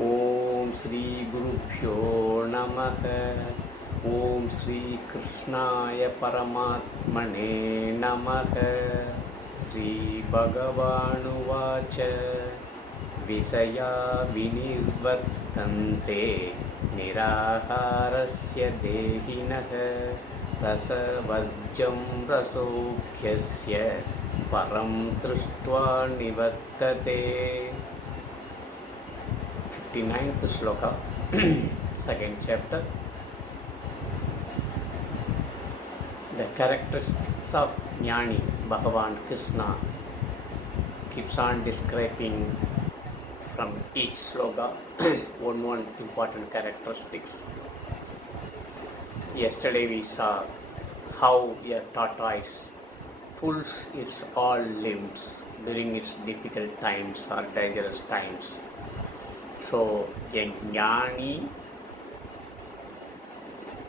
ओम श्री गुरुभ्यो नमः। ओम श्री कृष्णाय परमात्मने नमः। श्री भगवानुवाच विषया विनिर्वर्तन्ते निराहारस्य देहिनः रसवर्ज्यं रसोऽभ्यस्य परं दृष्ट्वा निवर्तते। 59th shloka, second chapter. The characteristics of Jnani, Bhagavan Krishna keeps on describing from each sloka one important characteristics. Yesterday we saw how a tortoise pulls its all limbs during its difficult times or dangerous times. So, a jnani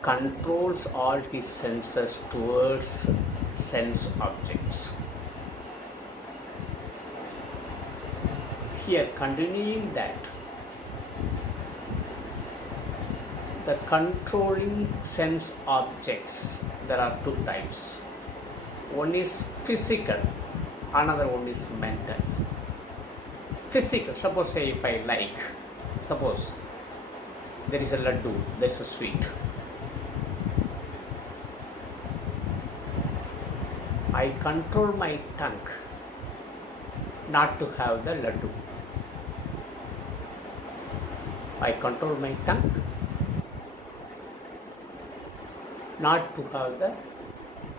controls all his senses towards sense objects. Here, continuing that, the controlling sense objects, there are two types. One is physical, another one is mental. Physical, suppose say if I like, suppose there is a laddu, there is a sweet. I control my tongue not to have the laddu. I control my tongue not to have the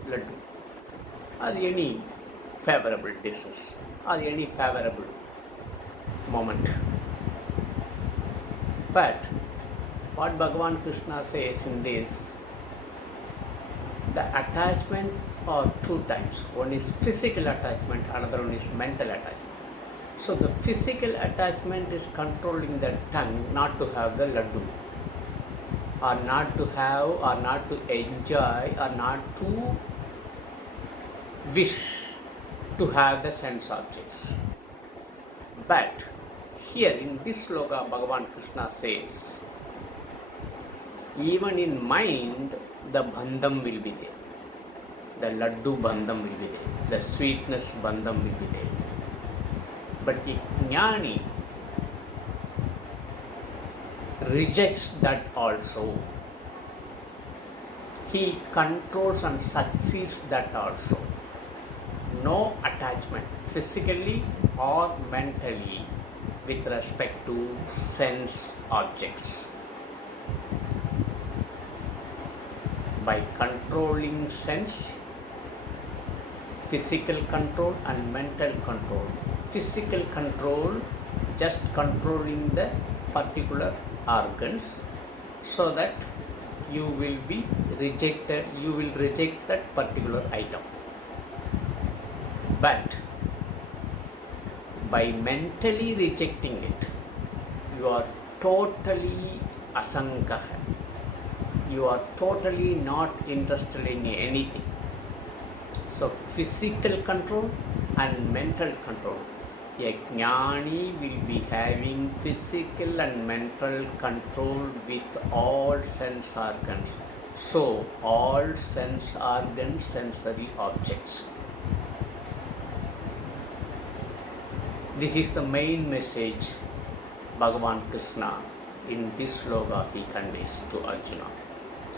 laddu or any favorable dishes or any favorable moment. But what Bhagavan Krishna says in this, the attachment are two types. One is physical attachment, another one is mental attachment. So the physical attachment is controlling the tongue not to have the laddu, or not to have, or not to enjoy, or not to wish to have the sense objects. But here in this sloka, Bhagavan Krishna says, even in mind, the bandham will be there. The laddu bandham will be there. The sweetness bandham will be there. But the jnani rejects that also. He controls and succeeds that also. No attachment, physically or mentally, with respect to sense objects. By controlling sense, physical control and mental control. Physical control, just controlling the particular organs, so that you will be rejected, you will reject that particular item. But by mentally rejecting it, you are totally asangaha. You are totally not interested in anything. So physical control and mental control. A jnani will be having physical and mental control with all sense organs. So all sense organs, sensory objects. This is the main message Bhagavan Krishna in this sloka he conveys to Arjuna.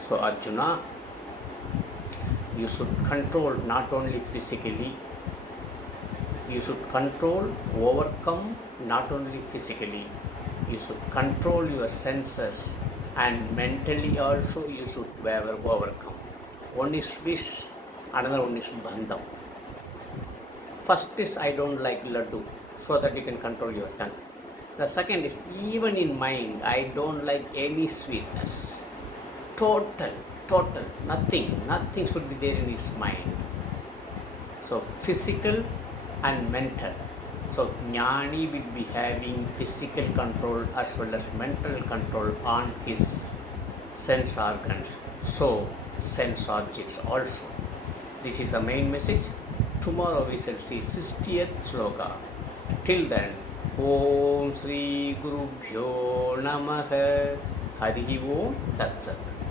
So Arjuna, you should control not only physically, you should control, overcome not only physically, you should control your senses, and mentally also you should overcome. One is wish, another one is bandham. First is I don't like laddu, so that you can control your tongue. The second is even in mind, I don't like any sweetness. Total, nothing should be there in his mind. So physical and mental. So jnani will be having physical control as well as mental control on his sense organs. So sense objects also. This is the main message. Tomorrow we shall see 60th sloka. Till then, ओम श्री गुरुभ्यो नमः। हरि ओम तत्सत्।